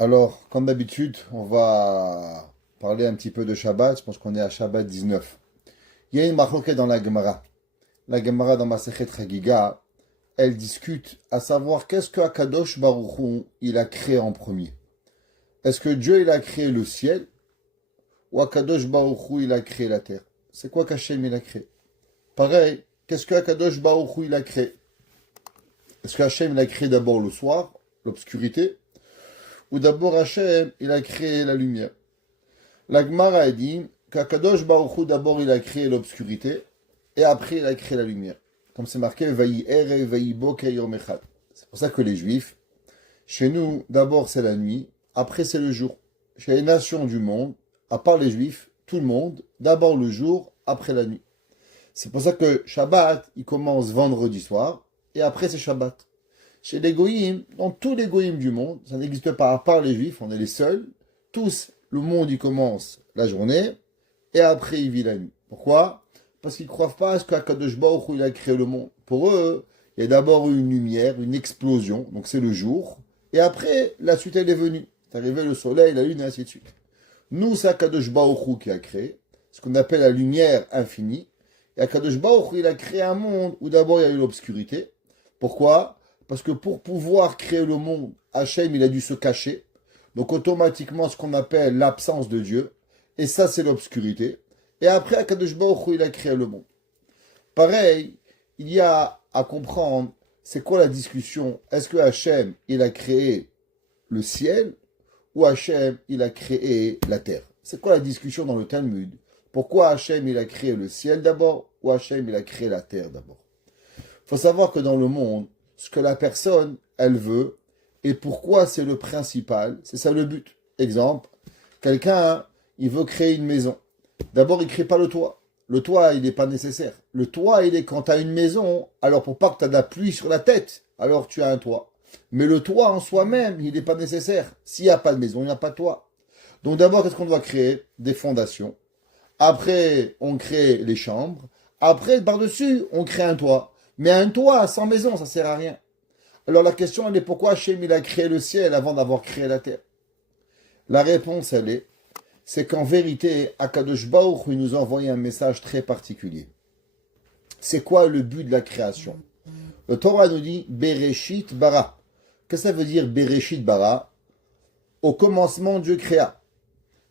Alors, comme d'habitude, on va parler un petit peu de Shabbat. Je pense qu'on est à Shabbat 19. Il y a une marloquette dans la Gemara. La Gemara dans Masechet Chagiga, elle discute à savoir qu'est-ce que Akadosh Baruch Hu, il a créé en premier. Est-ce que Dieu, il a créé le ciel ou Akadosh Baruch Hu, il a créé la terre? C'est quoi qu'Hachem, il a créé? Pareil, qu'est-ce que Akadosh Baruch Hu, il a créé? Est-ce que Hachem, il a créé d'abord le soir, l'obscurité, ou d'abord Hachem, il a créé la lumière? La Gemara a dit qu'Akadosh Baruch Hu, d'abord, il a créé l'obscurité, et après, il a créé la lumière. Comme c'est marqué, Vayi ere, vayi boker yom echad. C'est pour ça que les Juifs, chez nous, d'abord c'est la nuit, après c'est le jour. Chez les nations du monde, à part les Juifs, tout le monde, d'abord le jour, après la nuit. C'est pour ça que Shabbat, il commence vendredi soir, et après c'est Shabbat. Chez les Goïms, dans tous les Goïms du monde, ça n'existe pas, à part les Juifs, on est les seuls, tous, le monde, il commence la journée, et après il vit la nuit. Pourquoi? Parce qu'ils ne croient pas à ce qu'Akadosh Baruch Hu, il a créé le monde. Pour eux, il y a d'abord eu une lumière, une explosion, donc c'est le jour, et après, la suite, elle est venue. C'est arrivé le soleil, la lune, et ainsi de suite. Nous, c'est Akadosh Baruch Hu qui a créé, ce qu'on appelle la lumière infinie, et Akadosh Baruch Hu, il a créé un monde où d'abord il y a eu l'obscurité. Pourquoi? Parce que pour pouvoir créer le monde, Hachem, il a dû se cacher. Donc automatiquement, ce qu'on appelle l'absence de Dieu. Et ça, c'est l'obscurité. Et après, Akadosh Baruch Hu, il a créé le monde. Pareil, il y a à comprendre, c'est quoi la discussion? Est-ce que Hachem, il a créé le ciel ou Hachem, il a créé la terre? C'est quoi la discussion dans le Talmud? Pourquoi Hachem, il a créé le ciel d'abord ou Hachem, il a créé la terre d'abord? Il faut savoir que dans le monde, ce que la personne, elle veut, et pourquoi c'est le principal, c'est ça le but. Exemple, quelqu'un, il veut créer une maison. D'abord, il ne crée pas le toit. Le toit, il n'est pas nécessaire. Le toit, il est quand tu as une maison, alors pour pas que tu aies de la pluie sur la tête, alors tu as un toit. Mais le toit en soi-même, il n'est pas nécessaire. S'il n'y a pas de maison, il n'y a pas de toit. Donc d'abord, qu'est-ce qu'on doit créer? Des fondations. Après, on crée les chambres. Après, par-dessus, on crée un toit. Mais un toit sans maison, ça ne sert à rien. Alors la question, elle est pourquoi Hachem, il a créé le ciel avant d'avoir créé la terre? La réponse, c'est qu'en vérité, Akadosh Baruch Hu, il nous a envoyé un message très particulier. C'est quoi le but de la création? Le Torah nous dit Bereshit bara. Qu'est-ce que ça veut dire Bereshit bara? Au commencement, Dieu créa.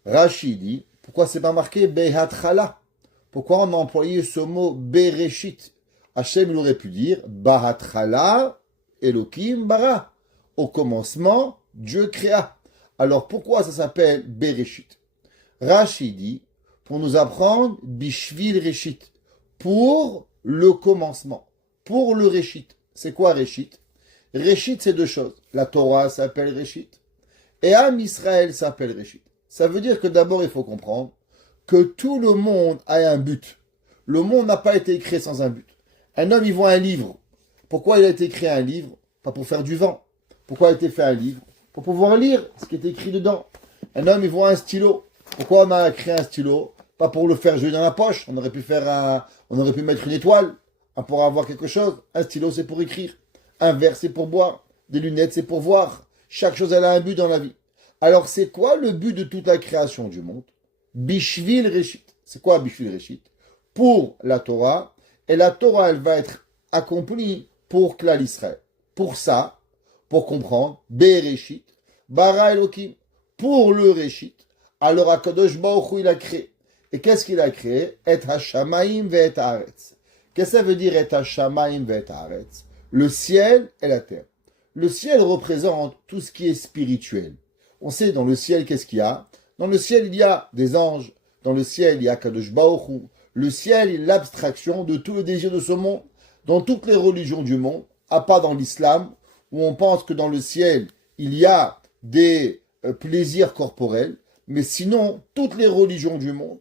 Rashi dit, pourquoi c'est pas marqué Behatchala? Pourquoi on a employé ce mot Bereshit? Hachem, il aurait pu dire Bahatchala Elohim bara. Au commencement, Dieu créa. Alors pourquoi ça s'appelle Bereshit? Rashi dit, pour nous apprendre Bishvil Reshit, pour le commencement, pour le Reshit. C'est quoi Reshit? Reshit, c'est deux choses. La Torah s'appelle Reshit, et Am Israël s'appelle Reshit. Ça veut dire que d'abord, il faut comprendre que tout le monde a un but. Le monde n'a pas été créé sans un but. Un homme, il voit un livre. Pourquoi il a été créé un livre? Pas pour faire du vent. Pourquoi il a été fait un livre? Pour pouvoir lire ce qui est écrit dedans. Un homme, il voit un stylo. Pourquoi on a créé un stylo? Pas pour le faire jouer dans la poche. On aurait pu mettre une étoile pour avoir quelque chose. Un stylo, c'est pour écrire. Un verre, c'est pour boire. Des lunettes, c'est pour voir. Chaque chose, elle a un but dans la vie. Alors, c'est quoi le but de toute la création du monde? Bishvil Reshit. C'est quoi Bishvil Reshit? Pour la Torah. Et la Torah, elle va être accomplie pour Klal Israël. Pour ça, pour comprendre, Bereshit, Bara Elohim. Pour le Reshit. Alors, Akadosh Baruch Hu, il a créé. Et qu'est-ce qu'il a créé? Et Hashamaim ve'et haaretz. Qu'est-ce que ça veut dire et Hashamaim ve'et haaretz? Le ciel et la terre. Le ciel représente tout ce qui est spirituel. On sait dans le ciel qu'est-ce qu'il y a? Dans le ciel, il y a des anges. Dans le ciel, il y a Akadosh Baruch Hu. Le ciel est l'abstraction de tout le désir de ce monde. Dans toutes les religions du monde, à part dans l'islam, où on pense que dans le ciel, il y a des plaisirs corporels. Mais sinon, toutes les religions du monde,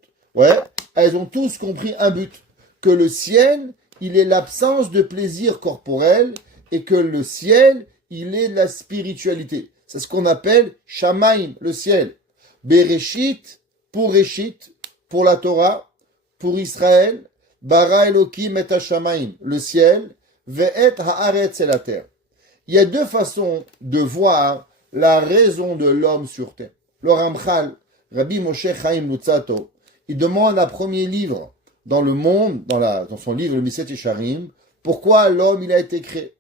elles ont tous compris un but. Que le ciel, il est l'absence de plaisir corporel et que le ciel, il est la spiritualité. C'est ce qu'on appelle Shamaim, le ciel. Bereshit, pour la Torah, pour Israël, Bara Elohim et Hashamaim, le ciel, Ve'et haaretz, c'est la terre. Il y a deux façons de voir la raison de l'homme sur terre. Le Ramchal, Rabbi Moshe Chaim Luzzatto, il demande un premier livre dans le monde, dans son livre, le Miset Yesharim, pourquoi l'homme il a été créé.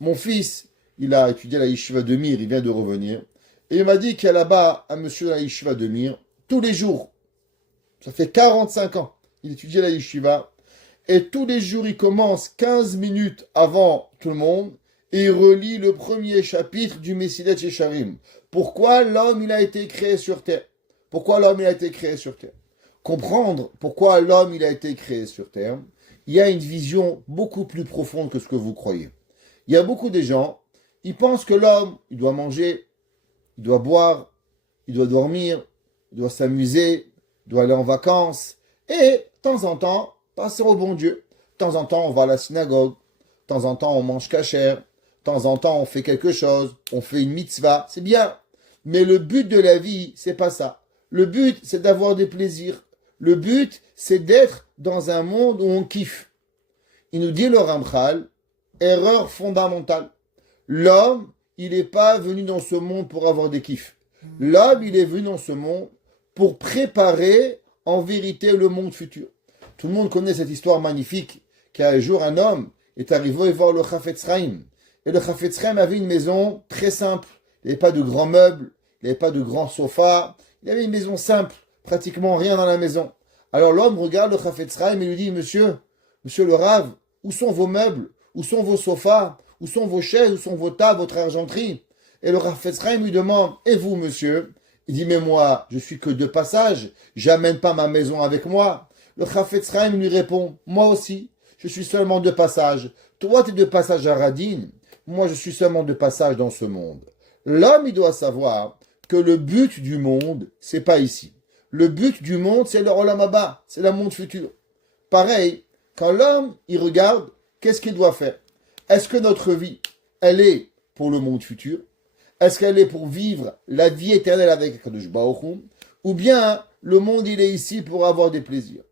Mon fils, il a étudié la Yeshiva de Mir, il vient de revenir, et il m'a dit qu'il y a là-bas un monsieur de la Yeshiva de Mir, tous les jours, ça fait 45 ans, il étudie la Yeshiva, et tous les jours il commence 15 minutes avant tout le monde, et il relit le premier chapitre du Mesilat Yesharim. Pourquoi l'homme il a été créé sur terre? Pourquoi l'homme il a été créé sur terre? Comprendre pourquoi l'homme il a été créé sur terre, il y a une vision beaucoup plus profonde que ce que vous croyez. Il y a beaucoup de gens, ils pensent que l'homme, il doit manger, il doit boire, il doit dormir, il doit s'amuser, il doit aller en vacances, et de temps en temps, passer au bon Dieu. De temps en temps, on va à la synagogue, de temps en temps, on mange kasher, de temps en temps, on fait quelque chose, on fait une mitzvah, c'est bien. Mais le but de la vie, c'est pas ça. Le but, c'est d'avoir des plaisirs. Le but, c'est d'être dans un monde où on kiffe. Il nous dit le Ramchal, erreur fondamentale. L'homme, il n'est pas venu dans ce monde pour avoir des kiffs. L'homme, il est venu dans ce monde pour préparer en vérité le monde futur. Tout le monde connaît cette histoire magnifique qu'un jour un homme est arrivé voir le Chafetz Chaim. Et le Chafetz Chaim avait une maison très simple. Il n'y avait pas de grands meubles, il n'y avait pas de grands sofas. Il avait une maison simple, pratiquement rien dans la maison. Alors l'homme regarde le Chafetz Chaim et lui dit, monsieur le Rav, où sont vos meubles? Où sont vos sofas? Où sont vos chaises? Où sont vos tables, votre argenterie? Et le Chafetz Chaim lui demande, et vous, monsieur? Il dit, mais moi, je suis que de passage, j'amène pas ma maison avec moi. Le Chafetz Chaim lui répond, moi aussi, je suis seulement de passage. Toi, tu es de passage à Radin, moi, je suis seulement de passage dans ce monde. L'homme, il doit savoir que le but du monde, c'est pas ici. Le but du monde, c'est le Olam Haba, c'est le monde futur. Pareil, quand l'homme, il regarde, qu'est-ce qu'il doit faire? Est-ce que notre vie, elle est pour le monde futur? Est-ce qu'elle est pour vivre la vie éternelle avec Akadosh Baruch Hu? Ou bien, le monde, il est ici pour avoir des plaisirs?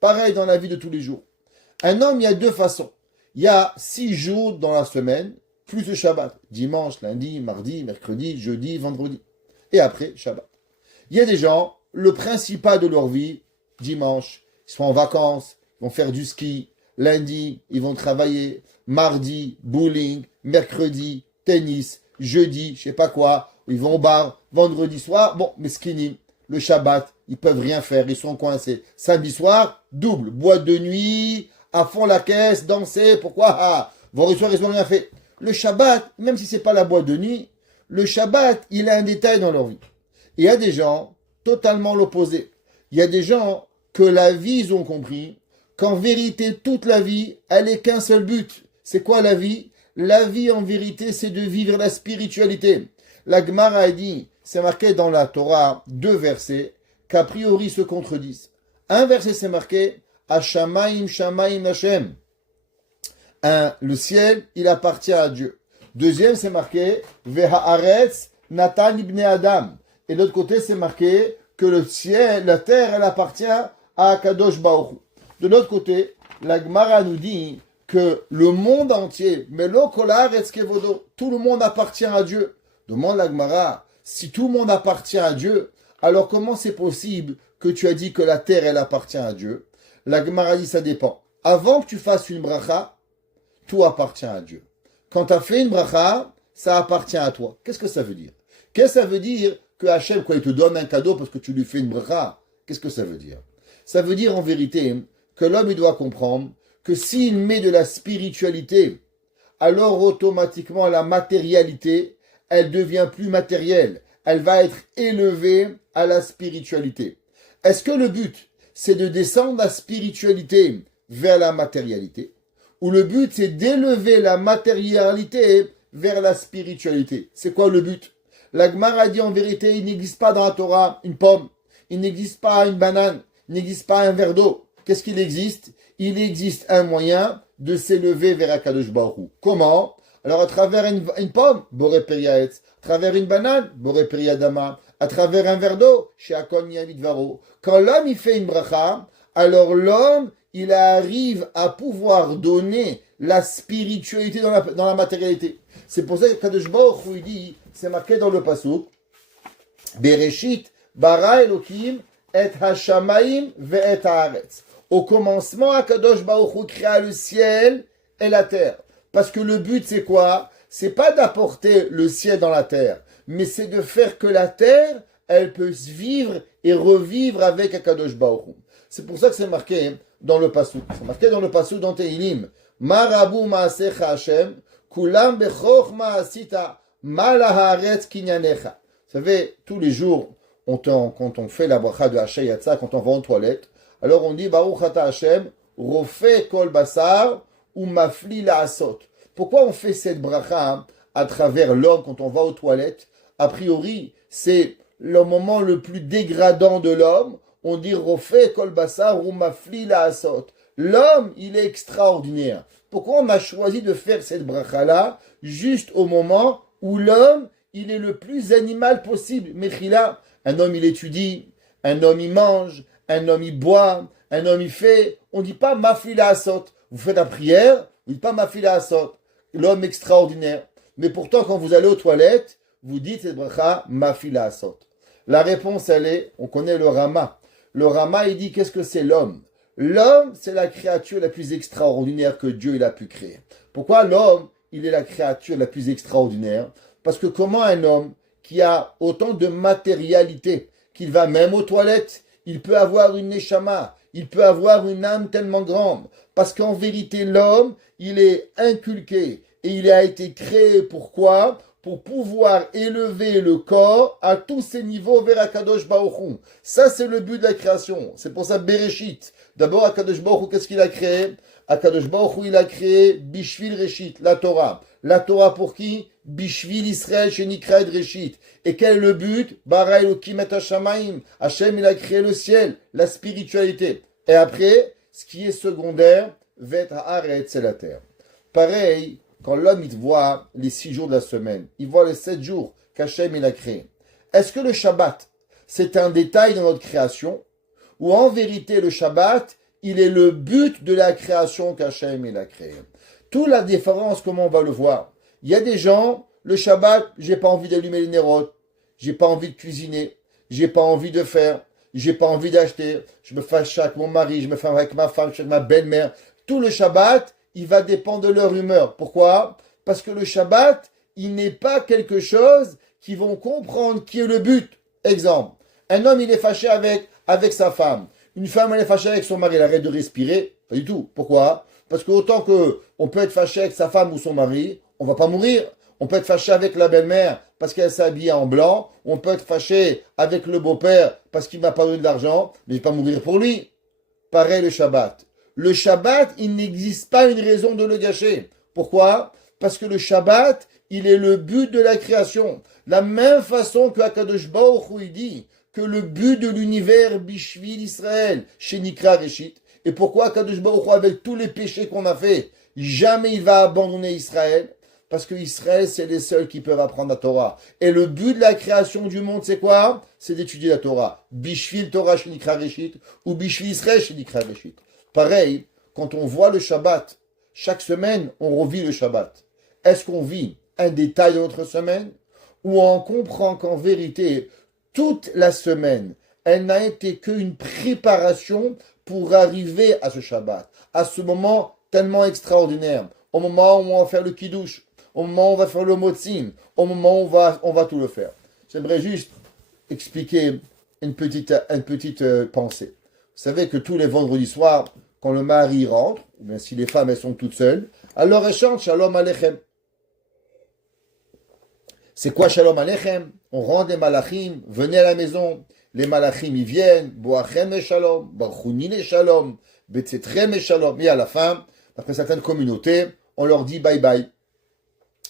Pareil dans la vie de tous les jours. Un homme, il y a deux façons. Il y a 6 jours dans la semaine, plus le Shabbat. Dimanche, lundi, mardi, mercredi, jeudi, vendredi. Et après, Shabbat. Il y a des gens, le principal de leur vie, dimanche, ils sont en vacances, ils vont faire du ski. Lundi, ils vont travailler. Mardi, bowling. Mercredi, tennis. Jeudi, je sais pas quoi. Ils vont au bar. Vendredi soir, bon, mais skinny. Le Shabbat, ils peuvent rien faire, ils sont coincés. Samedi soir, double. Boîte de nuit, à fond la caisse, danser. Pourquoi? Ah, vendredi soir, ils n'ont rien fait. Le Shabbat, même si c'est pas la boîte de nuit, le Shabbat, il a un détail dans leur vie. Il y a des gens totalement l'opposé. Il y a des gens que la vie, ils ont compris qu'en vérité, toute la vie, elle n'est qu'un seul but. C'est quoi la vie? La vie, en vérité, c'est de vivre la spiritualité. La Gemara a dit, c'est marqué dans la Torah, 2 versets, qu'a priori se contredisent. Un verset, c'est marqué, Hashamaim Shamaim Hashem. Le ciel, il appartient à Dieu. Deuxième, c'est marqué Vehaaretz Natan ibn Adam. Et de l'autre côté, c'est marqué que le ciel, la terre, elle appartient à Akadosh Baruch Hu. De l'autre côté, la Gemara nous dit que le monde entier, Melo Kolar Etzkevodo, tout le monde appartient à Dieu. Demande la Gemara, si tout le monde appartient à Dieu, alors comment c'est possible que tu as dit que la terre, elle appartient à Dieu? La Gemara dit, ça dépend. Avant que tu fasses une bracha, tout appartient à Dieu. Quand tu as fait une bracha, ça appartient à toi. Qu'est-ce que ça veut dire? Qu'est-ce que ça veut dire que Hachem, quand il te donne un cadeau parce que tu lui fais une bracha? Qu'est-ce que ça veut dire? Ça veut dire en vérité que l'homme il doit comprendre que s'il met de la spiritualité, alors automatiquement la matérialité, elle devient plus matérielle. Elle va être élevée à la spiritualité. Est-ce que le but, c'est de descendre la spiritualité vers la matérialité? Ou le but, c'est d'élever la matérialité vers la spiritualité? C'est quoi le but? La Gemara dit en vérité, il n'existe pas dans la Torah une pomme, il n'existe pas une banane, il n'existe pas un verre d'eau. Qu'est-ce qu'il existe? Il existe un moyen de s'élever vers Akadosh Baruch Hu. Comment? Alors à travers une pomme, Boré Periaetz, à travers une banane, Boré Periadama, à travers un verre d'eau, chez Akon Yamidvaro. Quand l'homme il fait une bracha, alors l'homme il arrive à pouvoir donner la spiritualité dans la matérialité. C'est pour ça que Kadosh Baruch Hu, il dit, c'est marqué dans le pasuk, Bereshit bara Elokim et hashamayim ve'et haaretz. Au commencement, Kadosh Baruch Hu créa le ciel et la terre. Parce que le but, c'est quoi? C'est pas d'apporter le ciel dans la terre, mais c'est de faire que la terre, elle puisse vivre et revivre avec Akadosh Baruch Hu. C'est pour ça que c'est marqué dans le pasuk. C'est marqué dans le pasuk dans Tehilim. Marabu ma'asecha Hashem, kulam bechorma asita, malaharetz kinyanecha. Vous savez, tous les jours, quand on fait la bracha de Hashem Yatsa, quand on va aux toilettes, alors on dit Baruch ata Hashem, rofe kol basar, ou mafli la asot. Pourquoi on fait cette bracha à travers l'homme quand on va aux toilettes? A priori, c'est le moment le plus dégradant de l'homme. On dit Rofé kol basar ou mafli la asot. L'homme, il est extraordinaire. Pourquoi on a choisi de faire cette bracha-là juste au moment où l'homme, il est le plus animal possible? Mechila, un homme, il étudie, un homme, il mange, un homme, il boit, un homme, il fait. On ne dit pas mafli la asot. Vous faites la prière, vous ne dites pas mafli la asot. L'homme extraordinaire. Mais pourtant, quand vous allez aux toilettes, vous dites cette bracha, mafli la asot. La réponse, elle est, on connaît le Rama. Le Rama, il dit, qu'est-ce que c'est l'homme? L'homme, c'est la créature la plus extraordinaire que Dieu il a pu créer. Pourquoi l'homme, il est la créature la plus extraordinaire? Parce que comment un homme qui a autant de matérialité, qu'il va même aux toilettes, il peut avoir une neshama, il peut avoir une âme tellement grande? Parce qu'en vérité, l'homme, il est inculqué et il a été créé pourquoi? Pour pouvoir élever le corps à tous ses niveaux vers Akadosh Baruch Hu. Ça, c'est le but de la création. C'est pour ça, Bereshit. D'abord, Akadosh Baruch Hu, qu'est-ce qu'il a créé? Akadosh Baruch Hu, il a créé Bishvil Reshit, la Torah. La Torah pour qui? Bishvil Israël, Shenikra et Reshit. Et quel est le but? Bara Elokim et Hashamayim. Hachem, il a créé le ciel, la spiritualité. Et après, ce qui est secondaire, Vet Haaretz, c'est la terre. Pareil, quand l'homme il voit les 6 jours de la semaine, il voit les 7 jours qu'Hachem il a créés. Est-ce que le Shabbat, c'est un détail dans notre création? Ou en vérité, le Shabbat, il est le but de la création qu'Hachem il a créée? Toute la différence, comment on va le voir? Il y a des gens, le Shabbat, j'ai pas envie d'allumer les nérotes, j'ai pas envie de cuisiner, j'ai pas envie de faire, j'ai pas envie d'acheter, je me fâche avec mon mari, je me fâche avec ma femme, avec ma belle-mère. Tout le Shabbat, il va dépendre de leur humeur. Pourquoi? Parce que le Shabbat, il n'est pas quelque chose qu'ils vont comprendre qui est le but. Exemple, un homme, il est fâché avec sa femme. Une femme, elle est fâchée avec son mari, elle arrête de respirer. Pas du tout. Pourquoi? Parce que autant qu'on peut être fâché avec sa femme ou son mari, on va pas mourir. On peut être fâché avec la belle-mère parce qu'elle s'est habillée en blanc. On peut être fâché avec le beau-père parce qu'il m'a pas donné de l'argent, mais je vais pas mourir pour lui. Pareil le Shabbat. Le Shabbat, il n'existe pas une raison de le gâcher. Pourquoi? Parce que le Shabbat, il est le but de la création. La même façon que Akadosh Baruch Hu dit que le but de l'univers Bishvil Israël, chez Nikra Reshit. Et pourquoi Akadosh Baruch Hu, avec tous les péchés qu'on a fait, jamais il va abandonner Israël? Parce que Israël, c'est les seuls qui peuvent apprendre la Torah. Et le but de la création du monde, c'est quoi? C'est d'étudier la Torah. Bishvil Torah chez Nikra Reshit ou Bishvil Israël chez Nikra Reshit. Pareil, quand on voit le Shabbat, chaque semaine, on revit le Shabbat. Est-ce qu'on vit un détail de notre semaine? Ou on comprend qu'en vérité, toute la semaine, elle n'a été qu'une préparation pour arriver à ce Shabbat, à ce moment tellement extraordinaire, au moment où on va faire le Kiddush, au moment où on va faire le Motzin, au moment où on va tout le faire. J'aimerais juste expliquer une petite pensée. Vous savez que tous les vendredis soirs, quand le mari rentre, ou bien si les femmes elles sont toutes seules, alors elles chantent Shalom Aleichem. C'est quoi Shalom Aleichem? On rend des malachim, venez à la maison. Les malachim ils viennent, Boachem et Shalom, Barchunin et Shalom, Betzetrem et Shalom. Et à la fin, après certaines communautés, on leur dit bye bye.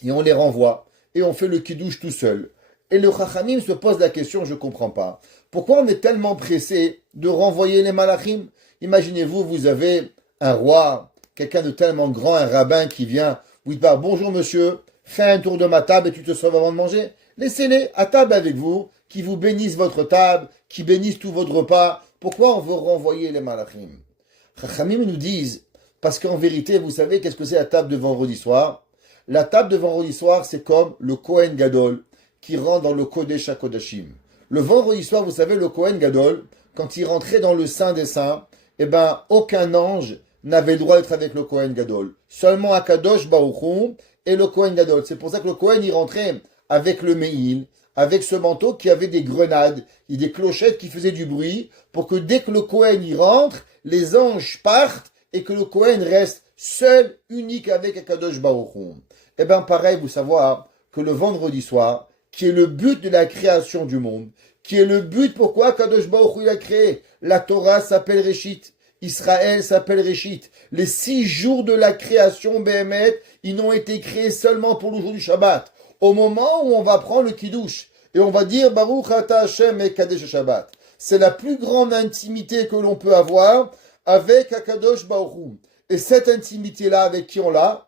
Et on les renvoie. Et on fait le kiddush tout seul. Et le Chachamim se pose la question, je ne comprends pas. Pourquoi on est tellement pressé de renvoyer les malachim? Imaginez-vous, vous avez un roi, quelqu'un de tellement grand, un rabbin qui vient, vous dites pas, bonjour monsieur, fais un tour de ma table et tu te sauves avant de manger. Laissez-les à table avec vous, qui vous bénissent votre table, qui bénissent tout votre repas. Pourquoi on veut renvoyer les malachim? Chachamim nous disent, parce qu'en vérité, vous savez qu'est-ce que c'est la table de vendredi soir? La table de vendredi soir, c'est comme le Kohen Gadol qui rentre dans le Kodesh HaKodashim. Le vendredi soir, vous savez, le Kohen Gadol, quand il rentrait dans le Saint des Saints, eh ben, aucun ange n'avait le droit d'être avec le Kohen Gadol. Seulement Akadosh Baruch Hu et le Kohen Gadol. C'est pour ça que le Kohen, il rentrait avec le Meil, avec ce manteau qui avait des grenades et des clochettes qui faisaient du bruit, pour que dès que le Kohen y rentre, les anges partent et que le Kohen reste seul, unique avec Akadosh Baruch Hu. Eh bien, pareil, vous savoir que le vendredi soir, qui est le but de la création du monde, qui est le but pourquoi Kadosh Baruch Hu il a créé. La Torah s'appelle Réchit, Israël s'appelle Réchit. Les 6 jours de la création, Béhémet, ils n'ont été créés seulement pour le jour du Shabbat. Au moment où on va prendre le Kiddush, et on va dire Baruch Ata Hashem et Kadesh Shabbat. C'est la plus grande intimité que l'on peut avoir avec Akadosh Baruch Hu. Et cette intimité-là, avec qui on l'a?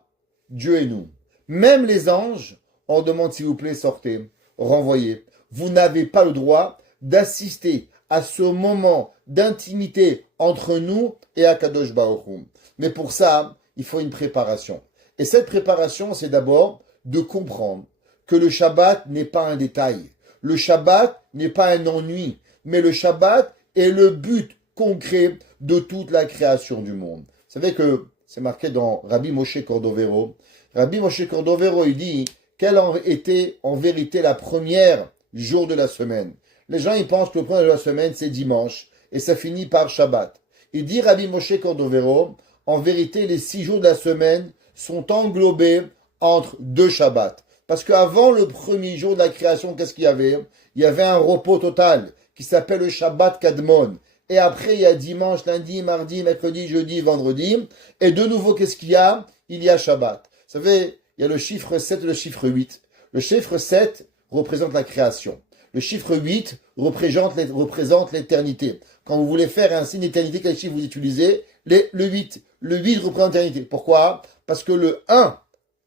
Dieu et nous. Même les anges, on demande s'il vous plaît, sortez, renvoyez. Vous n'avez pas le droit d'assister à ce moment d'intimité entre nous et Akadosh Baruch Hu. Mais pour ça, il faut une préparation. Et cette préparation, c'est d'abord de comprendre que le Shabbat n'est pas un détail. Le Shabbat n'est pas un ennui. Mais le Shabbat est le but concret de toute la création du monde. Vous savez que c'est marqué dans Rabbi Moshe Cordovero. Rabbi Moshe Cordovero, il dit quelle était en vérité la première jour de la semaine. Les gens, ils pensent que le premier jour de la semaine, c'est dimanche, et ça finit par Shabbat. Il dit Rabbi Moshe Cordovero, en vérité, les 6 jours de la semaine sont englobés entre 2 Shabbats. Parce qu'avant le premier jour de la création, qu'est-ce qu'il y avait? Il y avait un repos total, qui s'appelle le Shabbat Kadmon. Et après, il y a dimanche, lundi, mardi, mercredi, jeudi, vendredi. Et de nouveau, qu'est-ce qu'il y a? Il y a Shabbat. Vous savez, il y a le chiffre 7 et le chiffre 8. Le chiffre 7 représente la création. Le chiffre 8 représente l'éternité. Quand vous voulez faire un signe d'éternité, quel chiffre vous utilisez? Le 8. Le 8 représente l'éternité. Pourquoi? Parce que le 1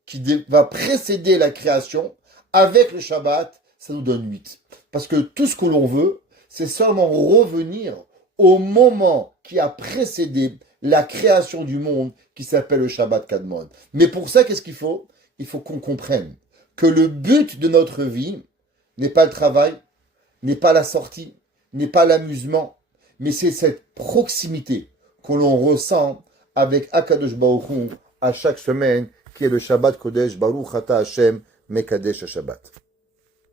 qui va précéder la création, avec le Shabbat, ça nous donne 8. Parce que tout ce que l'on veut, c'est seulement revenir au moment qui a précédé la création du monde, qui s'appelle le Shabbat Kadmon. Mais pour ça, qu'est-ce qu'il faut? Il faut qu'on comprenne que le but de notre vie n'est pas le travail, n'est pas la sortie, n'est pas l'amusement, mais c'est cette proximité que l'on ressent avec Akadosh Baruch Hu à chaque semaine, qui est le Shabbat Kodesh, Baruch Ata Hashem, Mekadesh Shabbat.